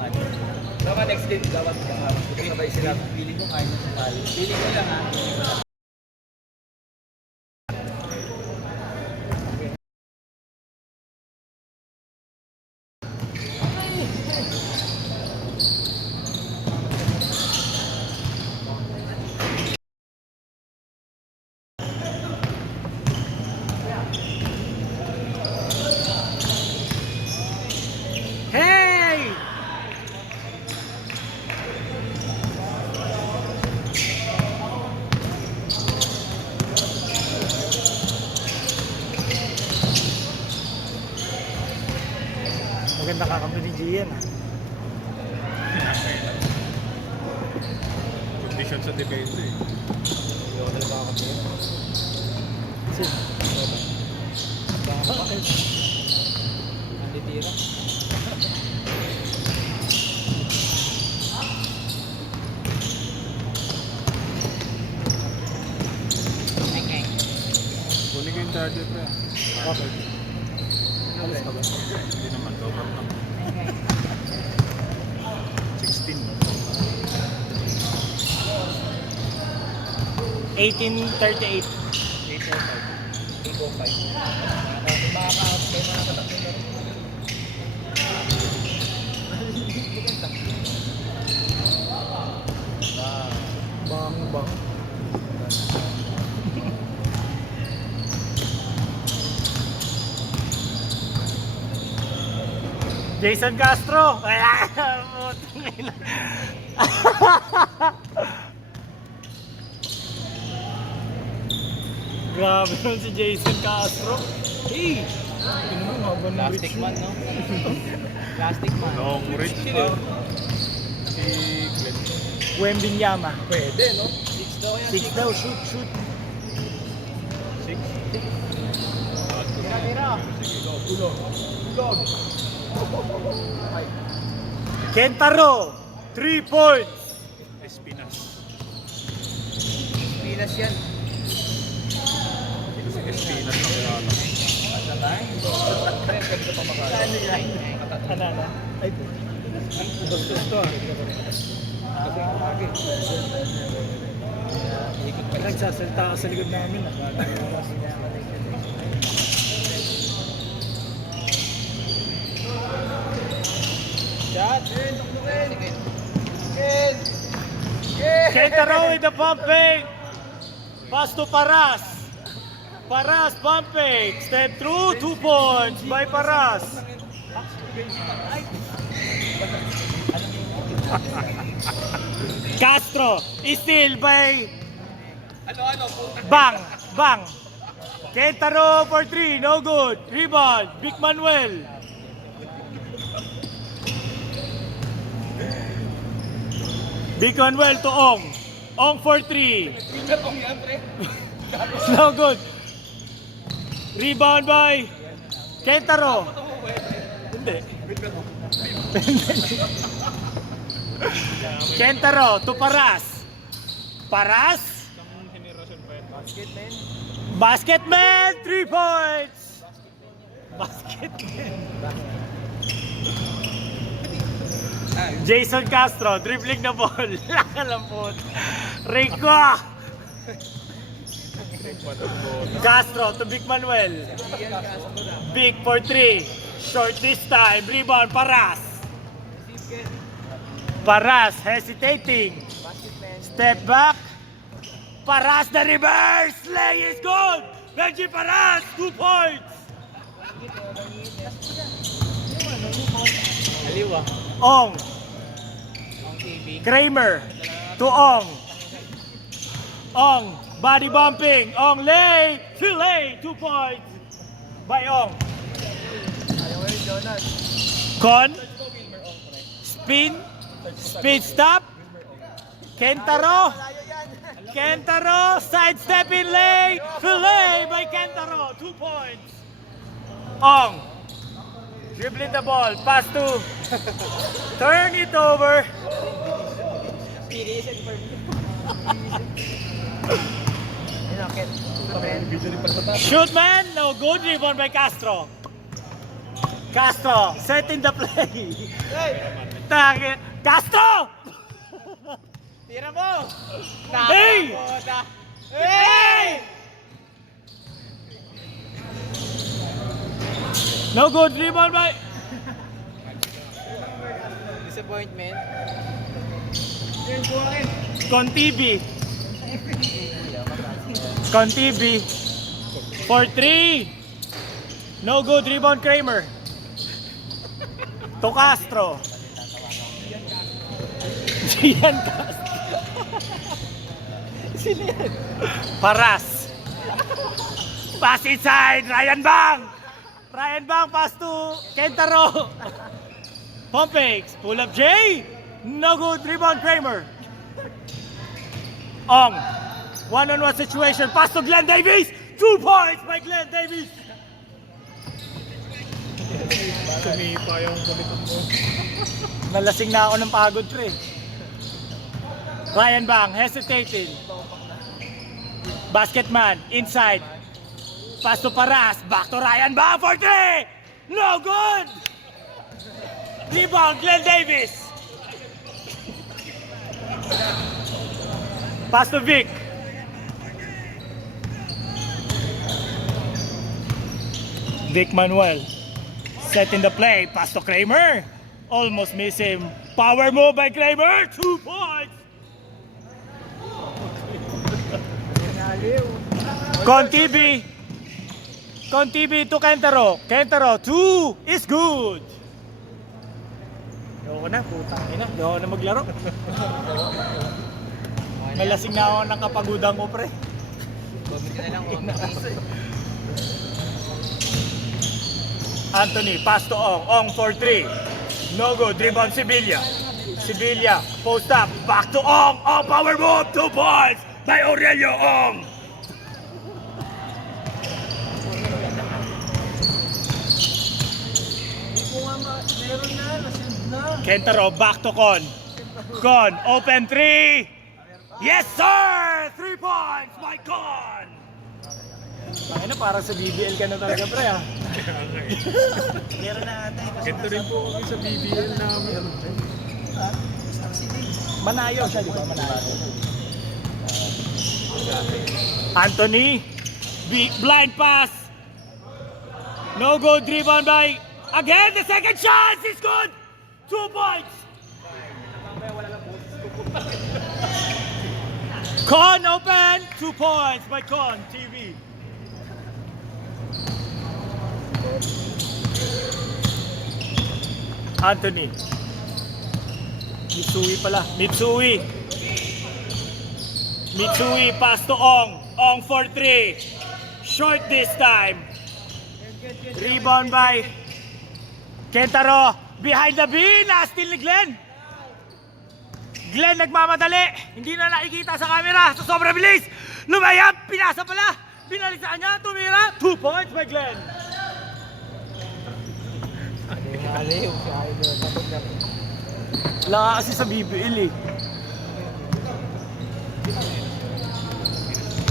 naman. Dapat next game, dapat kasama. Sabay sila. Feeling ko kaya na tayo. Feeling ko lang ha. Hey! Maganda kakampi ni Gian. Condition sa depensa eh. Yodel ba ako dito? Sino? Bakit? Hindi tira. Kunin ko yung charger pa. Okay. Alis ka ba? Hindi naman, cover lang. 16. 1838. 805. Makaka-out kayo mga katakbo na rin. Bang bang. Jason Castro. Wala. Putang ina. Grabe nun si Jason Castro. Hey! Ano mo, haba ng Plastic man, no? Plastic man. Long reach pa. Si Glenn. Wembinyama. Pwede, no? 6 daw yan. 6 daw, shoot, shoot. 6. Tira. Ulog. Ulog. Kentaro, 3 points. Espinas. Pinas yan. Si Espinas na kilala. Asa tayo? Pwede pa makala. Ano yan? Ano? Ay, Bastos to ah. Kasi ang lagi. Ikot pa lang. nagsasalita ka sa likod namin. Shot! Kentaro with the pumping. Pass to Paras. Paras pumping. Step through, 2 points by Paras. Castro is still by Bang. Bang. Kentaro for 3, no good. Rebound, Big Manuel. Big Manuel to Ong. Ong for 3. No good. Rebound by Kentaro. Hindi. Kentaro to Paras. Paras. Basketman, 3 points. Basketman. Jason Castro, dribbling na ball. Lakalampot. Rico. Castro to Big Manuel. Big for 3. Short this time. Rebound, Paras. Paras hesitating. Step back. Paras the reverse. Lay is good. Benji Paras, 2 points. Aliwa. Ong. Ang TV. Kramer to Ong. Ong. Body bumping. Ong lay. Fillet. 2 points. By Ong. Con. Spin. Speed stop. Kentaro. Kentaro. Sidestep in lay. Fillet by Kentaro. 2 points. Ong. Dribbling the ball. Pass to. Turn it over. Shoot man. No good. Rebound by Castro. Castro, setting the play. Castro! Tira mo! Hey! Hey! No good, rebound by Disappointment. Contibi. Contibi. For 3. No good, rebound Kramer. To Castro. Gian Castro. Sino yan? Paras. Pass inside, Ryan Bang. Ryan Bang pass to Kentaro. Pump fakes, pull up Jay. No good, rebound Kramer. Ong. One-on-one situation, pass to Glenn Davis. 2 points by Glenn Davis. Sumipa yung kulitan mo. Nalasing na ako ng pagod, pre. Ryan Bang, hesitating. Basketman, inside. Pass to Paras, back to Ryan Bang for 3! No good! Rebound, Glenn Davis. Pass to Vic. Vic Manuel. Setting the play, pass to Kramer. Almost miss him. Power move by Kramer, 2 points. Contibi to Kentaro. Kentaro, 2 is good. Ayoko na, putang ina. Ayoko na maglaro. Nalasing na ako ng kapagudan ko, pre. Bumili ka na lang ako. Anthony, pass to Ong. Ong for 3. No good, rebound Sevilla. Sevilla, post up, back to Ong. Ong, power move, 2 points by Aurelio Ong. Kentaro, back to Con. Con, open 3. Yes, sir! 3 points by Con. Ay na, parang sa BBL ka na talaga, pre, ah. Meron na ata. Ganito rin po kami sa BBL namin. Manayo siya, di ba? Manayo. Anthony, blind pass. No good, rebound by, again, the second chance is good. 2 points. Con open, 2 points by Con TV. Anthony. Mitsui pala. Mitsui. Mitsui pass to Ong. Ong for 3. Short this time. Rebound by Kentaro. Behind the B. Na-steal ni Glenn. Glenn nagmamadali. Hindi na nakikita sa camera. Sa sobrang bilis. Lumayap. Pinasa pala. Pinalisaan niya. Tumira. 2 points by Glenn. Aliw, si Idol. Tapos na. Wala ka kasi sa BBL eh.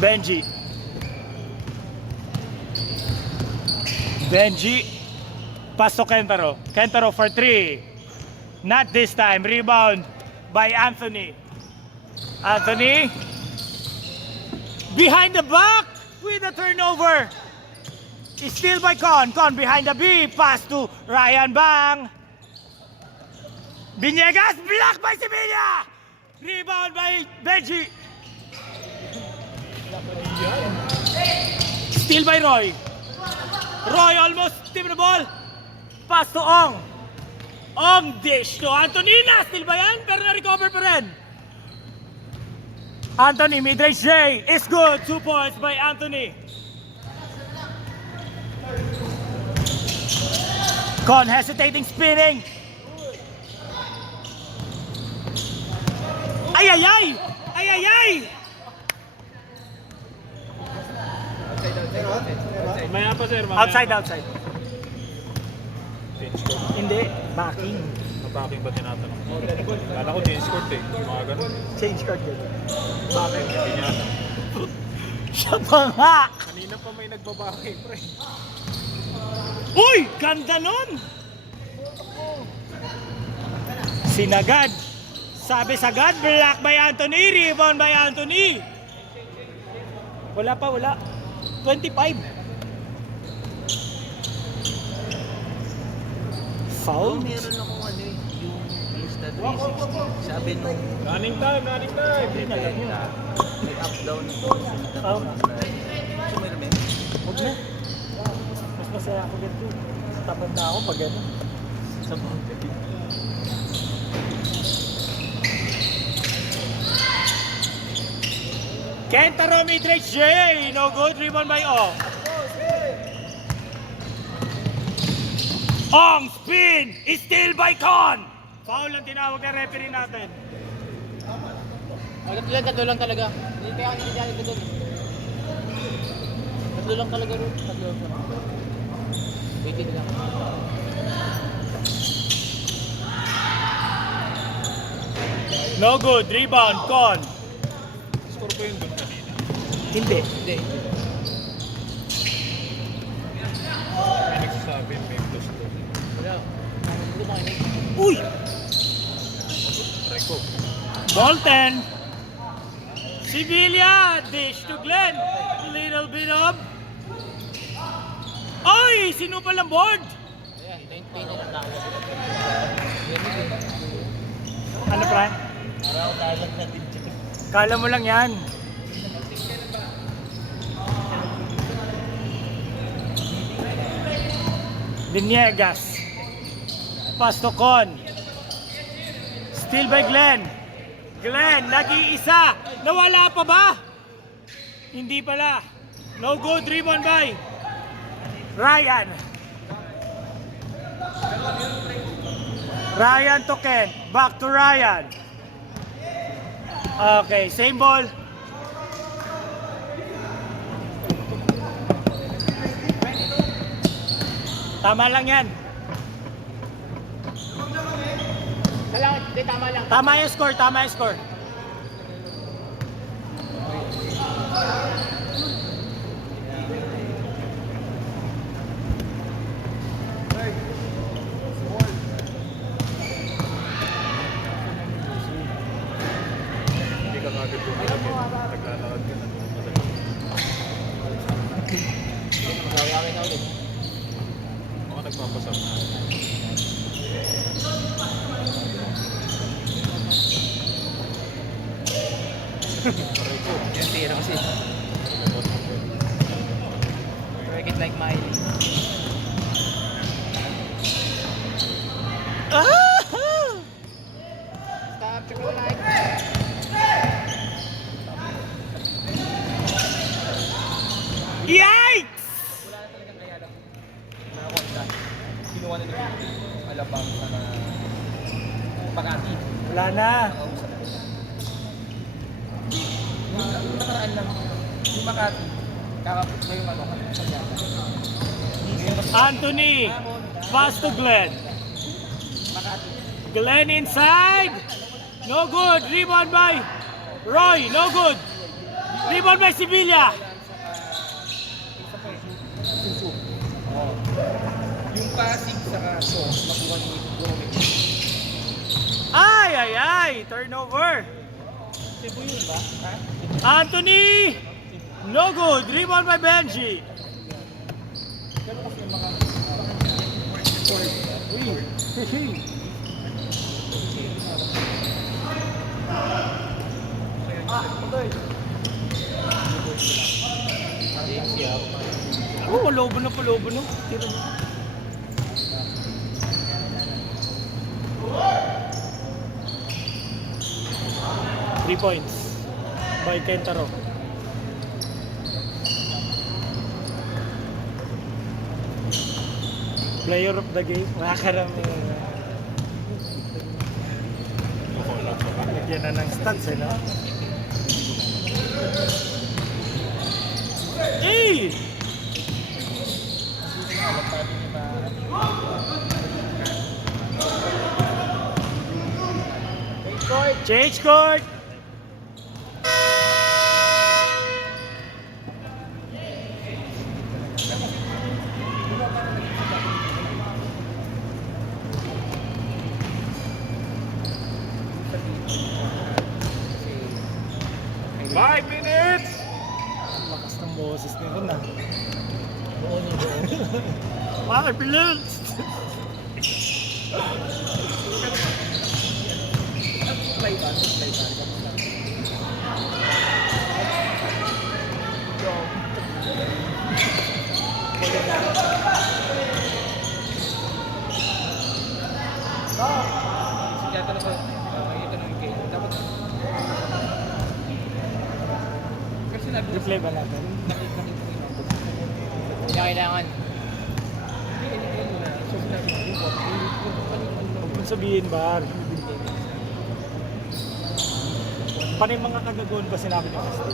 Benji. Benji. Pass to Kentaro. Kentaro for 3. Not this time. Rebound by Anthony. Anthony. Behind the back with a turnover. Steal by Con. Con behind the B. Pass to Ryan Bang. Vinegas. Blocked by Sevilla. Rebound by Benji. Steal by Roy. Roy almost tip the ball. Pass to Ong. Ong dish to Antonina. Steal ba yan? Pero na-recover pa rin. Anthony, mid-range J is good. 2 points by Anthony. Con hesitating, spinning. Ay, ay, ay! Ay, ay, ay! Maya pa sir, maya. Outside, outside. Change court. Hindi, backing. Attacking ba tinatanong? Kala ko change court eh. Mga ganun. Change card yun. Bakit? Hindi niya. Siya pa nga! Kanina pa may nagbabaki pre. Uy! Ganda nun! Sinagad. Sabi sagad, block by Anthony, rebound by Anthony. Wala pa, wala. 25. Foul? Meron akong ano eh, yung Insta 360. Sabi nung Running time, running time. benta, may up-down ito. Oh. So meron ba? Huwag na. Mas masaya ako ganito. Tapad na ako pag ano. Sa bawang. Kentaro mid-range J. No good. Rebound by Ong. Ong spin. Still by Con. Foul ang tinawag ng referee natin. Tatlo lang talaga. Hindi kaya hindi kaya ito doon. Tatlo lang talaga rin. Tatlo lang. Waiting lang. No good. Rebound. Con. Score ko yun doon kanina. Hindi. Hindi. May nagsasabi, may plus doon. Wala. Hindi makinig. Uy! Try ko. Bolton. Sevilla. Dish to Glenn. Little bit of... Ay! Sinupal ang board. Ayan, 10 na lang ako. Ano, Fran? Parang dalat natin dyan. Kala mo lang yan. Viniegas. Pass to Con. Still by Glenn. Glenn, nag-iisa. Nawala pa ba? Hindi pala. No good. Rebound by Ryan. Ryan to Ken. Back to Ryan. Okay, same ball. Tama lang yan. Kailangan, hindi tama lang. Tama yung score, tama yung score. Hindi ka kagad bumalik eh. Naglalakad ka na doon. Magawakin na ulit. Ako nagpapasap na. Aray ko. Yung tira kasi. Work it like Miley. Ah! Stop, check mo like. Yikes! Wala na talagang kaya lang. Mga konta. Kinuha na nila yung Alabang sa Makati. Wala na. Nakausap ko. Yung nakaraan lang, yung Makati, kakapit na yung ano, sa Java. Anthony, pass to Glenn. Makati. Glenn inside. No good. Rebound by Roy. No good. Rebound by Sevilla. Susu. Oh. Yung Pasig sa kaso, nakuha ni Gomez. Ay, ay, ay. Turnover. Cebu yun ba? Ha? Anthony. No good. Rebound by Benji. Pero kasi yung mga Oh, palobo na, palobo na. Tira mo. Three points by Kentaro. Player of the game. Makakarami. Lagyan na ng stats eh, no? Eh! Change court! Kasi, 5 minutes! Lakas ng boses nito na. Buo niya buo. Mga Philips! supply ba? Supply ba? Sige, tanong ko. May tanong kayo. Dapat kasi Replay ba natin? nakita ko yung number. Kaya kailangan. So, sinabi ko, Huwag mong sabihin, Bar. Paano yung mga kagagoon ba sinabi ni Austin?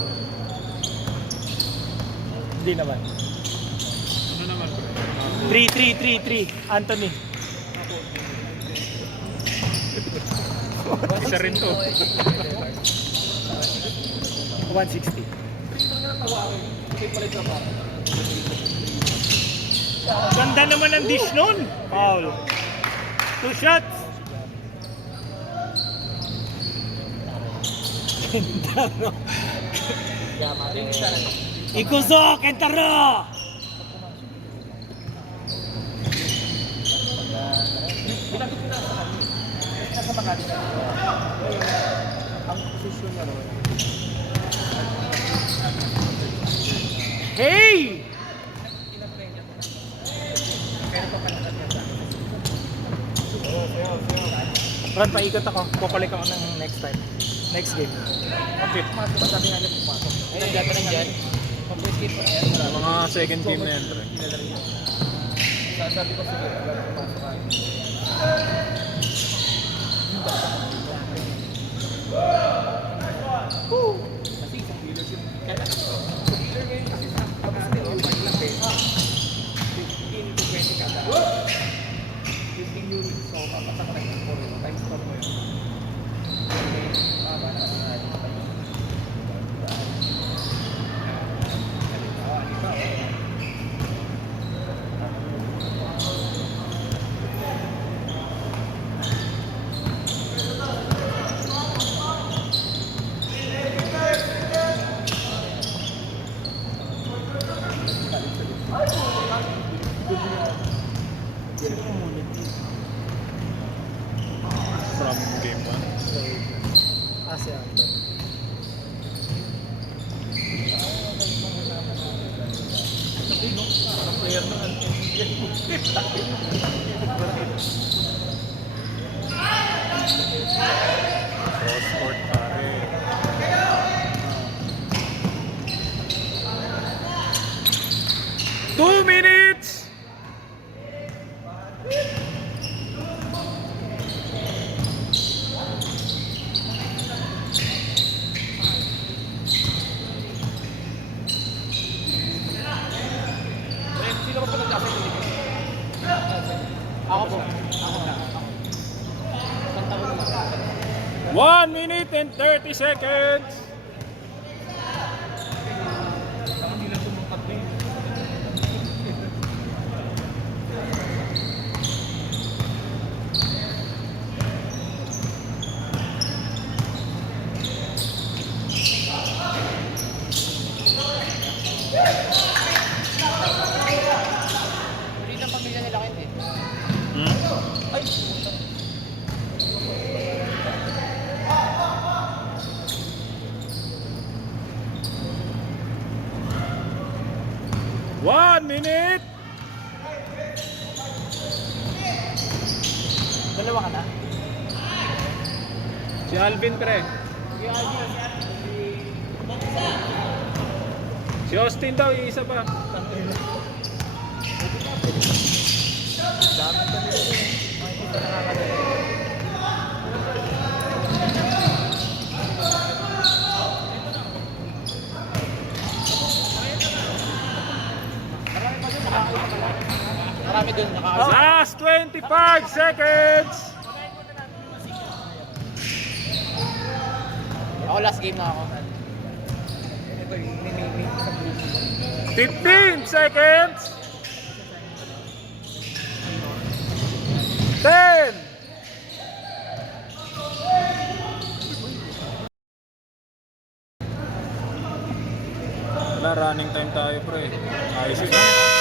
Hindi naman. Ano naman bro? 3-3-3-3. Anthony. Isa rin to. 160. Ganda naman ang dish nun. Foul. 2 shots. Kentaro. Ikuzo, Kentaro. Binagod ko na sa kanya. Nasa Makati na. Ang posisyon niya ron. Hey! Pinag-train niya ko na. Pero papalakan niya sa akin. Ron, paikot ako. Kukulik ako ng next time. Next game. Okay. Pumasok pa, sabi nga niya pumasok. Nandiyan pa nandiyan. Pag-escape pa yan. Mga second team na yan, pre. Sabi ko, sige, pumasok ka. Kasi isang wheeler siya. Kaya sa wheeler ngayon kasi sa pag-still yung paglaki, 15 to 20 kada. 15 units. So, papasak na yung 4 times 4 mo yun. Tama na. From game 1. Si Anthony. Player na Cross court pare. Two minutes! Sino ba pinag-asa ko? Ako po. Ako na. Isang taon na lang. 1 minute and 30 seconds! Saka nila tumungkat din. Dito ang pamilya nila kayo eh. Ay! 1 minute! Dalawa ka na? Si Alvin pre. Si Austin daw, yung isa pa. Marami dun naka-arsa. Last 25 seconds! Ako last game na ako. Ito yung may isang group. 15 seconds! 10! 9! Wala, running time tayo pre. Ayos yun.